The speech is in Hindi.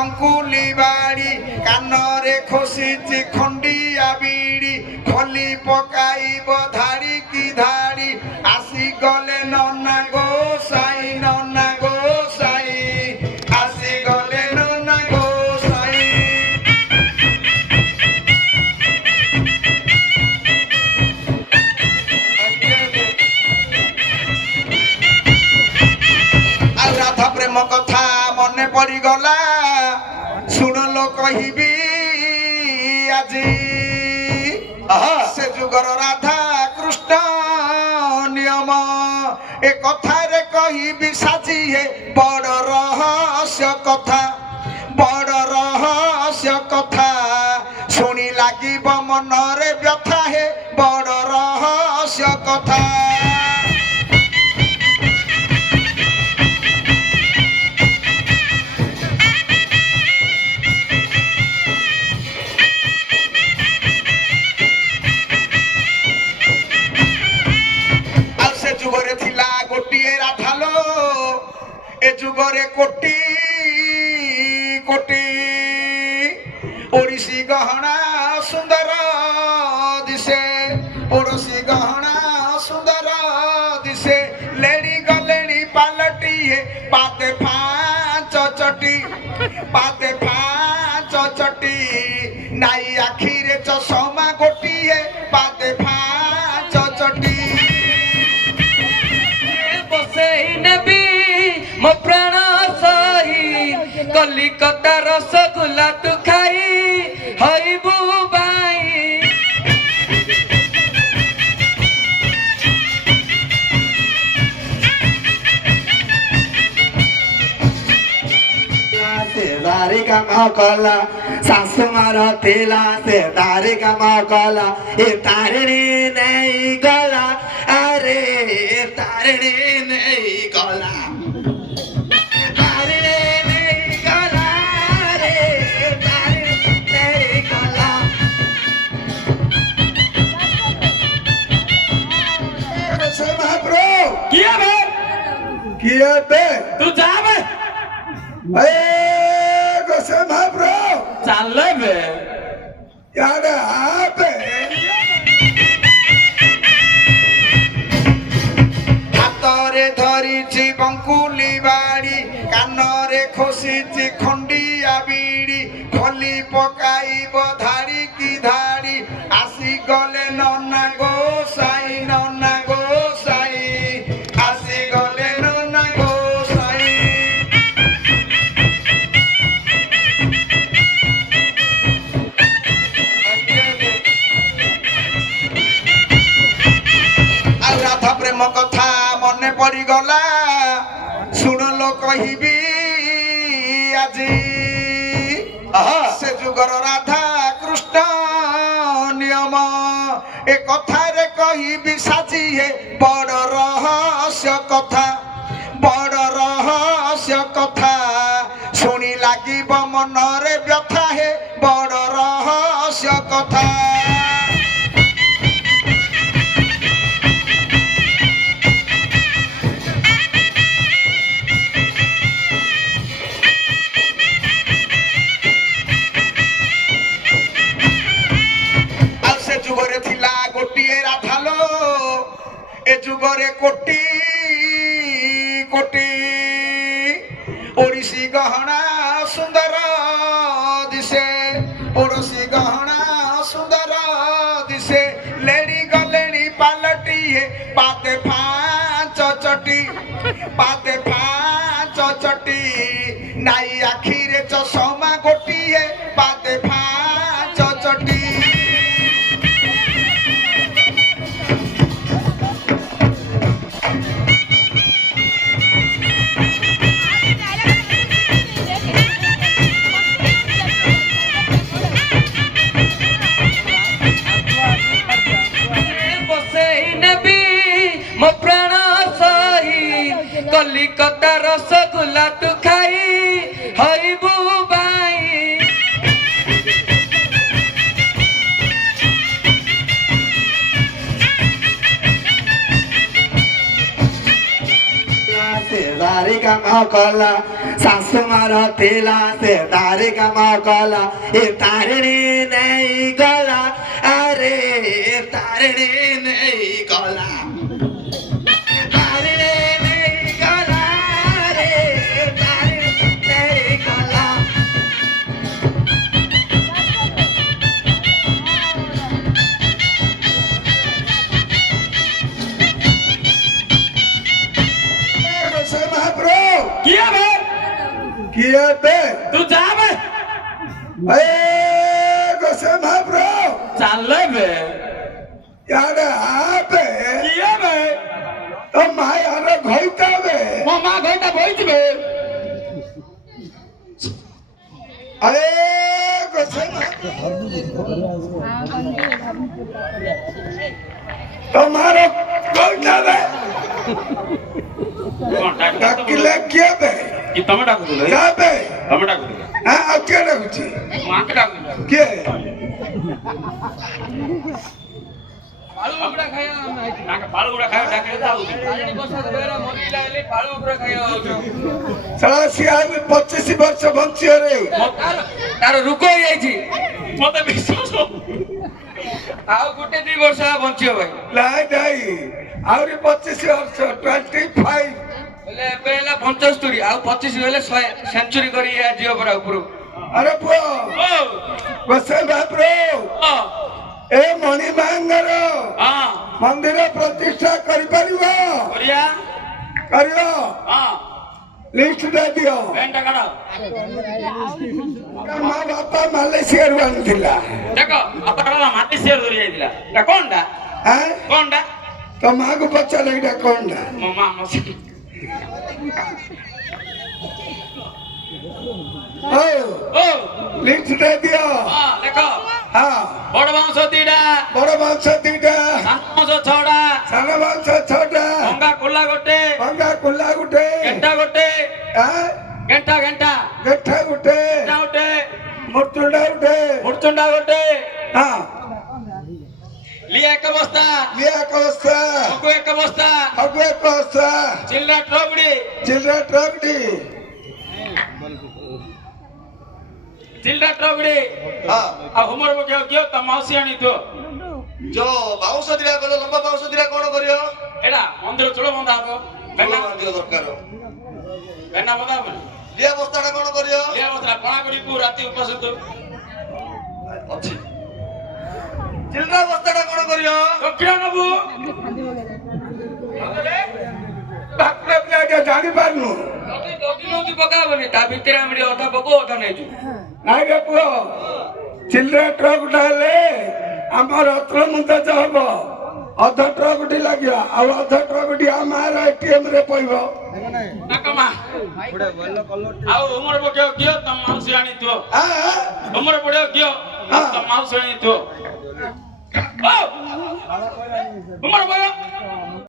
बंकुली बाड़ी कानरे खोसीची खंडिया बीड़ी खली पकाइब धाड़ी की धाड़ी आसी गले नन्ना गोसाई आसी गले नन्ना गोसाई आ राधा प्रेम कथा मने पड़ी गला शुण लो कहिबी আজি से जुगर राधा कृष्ण नियम ए कथारे कहिबी साजी हे बड़ रहस्य कथा शुणी लागिब मनरे व्यथा हे बड़ रहस्य कथा जुगरे थिला गोटिए राधालो ए जुगरे कोटी कोटी ओडिसी गहना सुंदर दिसे ओडिसी गहना सुंदर दिसे लेडी गलेडी पालटी पाते फांच चटी नाई आखिरे चषमा गोटिए पाते फांच चटी मो प्राण सही कलिकता रसगुल्ला तू खाई हईबू बाई दारी का मौकला सासु मारा तेला से दारी का मौकला ये तारणी नहीं गला अरे तारणी नहीं गला किया बे किए बे तू जा बे गोसे महाप्रो चल बे यार आपे हातरे धरिछि बंकुली बाड़ी कानरे खोसीछि खंडिया बीड़ी खली पकाइब धाड़ी की धाड़ी आसी गले नन्ना गोसाई आसी गले नन्ना गोसाई आ राधा प्रेम कथा मने पड़ी गला शुण लो कहिबी আজি से जुगर राधा कृष्ण नियम ए कथारे कहिबी साजी हे बड़ रहस्य कथा शुणी लागिब मनरे व्यथा हे बड़ रहस्य कथा जुगरे थिला गोटिए राधालो ए जुगरे कोटी कोटी ओडिसी गहना सुंदर दिसे ओडिसी गहना सुंदर दिसे लेडी गलेडी पालटी पाते फांच चटी नाई आखिरे चषमा गोटिए पाते फांच चटी मो प्राण सही कलिकता रसगुल्ला तू खाई हईबू बाई दारी का मौकला ଶାଶୁ ମାର ଥିଲା ସେ ତାରି କାମ କଲା ଏ ତାରିଣୀ ନେଇ ଗଲା ଆରେ ତାରିଣୀ ନେଇ ଗଲା ତାରିଣୀ ନେଇ ଗଲା ରେ ତାରିଣୀ ନେଇ ଗଲା गोसाई महाप्रभु किया बे किए बे तू जा बे ए गोसाई महाप्रभु चालले बे यार आपे किया बे तो माय आरे घइता बे मो मां घंटा बइच बे अरे गोसाई तुम्हारो घइता बे डाकिले किए बे कि तमे डाकुले जा बे तमे डाकुले हां अब क्या डाकुची मां के डाकुले के पाळू उबडा खाया नाके पाळू उबडा खाया डाकले जाऊ पाळी बसा बेरा मोगी लागले पाळू उबडा खाया होतो साला सियार 25 वर्ष बंचियो रे तार रुको जाईची मते विश्वास आउ गुटे 2 वर्ष बंचियो भाई लाई दाई आउरी 25 वर्ष 25 बोले पहला 75 आउ 25 हेले 100 सेंचुरी करी आ जियो परा उपरु अरे पुओ ओ गोसाई महाप्रभु ओ ए मणि मांगर हां मंदिर प्रतिष्ठा करि परिबो ओरिया करियो हां लिस्ट दे दियो बेंटा काढो मां बापा मालेशिया रु आनिथिला देखो आपड़ा माटी शेर धरि जाइदिला ता कोनडा हैं कोनडा तो मां को पचाले इडा कोनडा मम्मा मसी ओ ओ लिस्ट दे दियो हां देखो हां बड़ बांस तीडा बड़ बांस तीटा सात बांस छड़ा सान बांस छटा भंगा कोला गोटे भंगा कुल्ला गुटे गेंटा गोटे हैं गेंटा गेंटा गठा गुटे गेंटा गोटे मुर्तुंडा गुटे मुर्चुंडा गोटे हां लिया एक बस्ता लिया कोस्ता मको एक बस्ता हगवे कोस्ता चिल्ला ट्रबड़ी चिल्ड्रा ट्रकडी चिल्ला ट्रबड़ी हां आ हमर बके क्यों तमासी आनी तो जो बाउंस दिला गलो लंबा बाउंस दिला कोन करियो एडा मंदिर चलो बंदा हबो बेना दियो दरकार बेना बंदा हबो लिया बस्ताटा कोन करियो लिया बस्ता पणा करी पू राती उपास तो अछि चिल्ड्रा बस्ताटा कोन करियो दक्षिण नबु बापरे प्लेट जानि पारनु नदी नदी नदी पकाबनी ता भितरे हमरी अधा पको अधा नै छु नाइ रे पुओ चिल्ड्रा ट्रक डाले हमर अत्र मुंदा जहबो अधा ट्रक डी लागियो आ अधा ट्रक डी हमार एटीएम रे पइबो नाकमा आउ हमर बके क्यों तमासी आनी तो आ हमर पड़े क्यों तमासी आनी तो ओ हमर बयो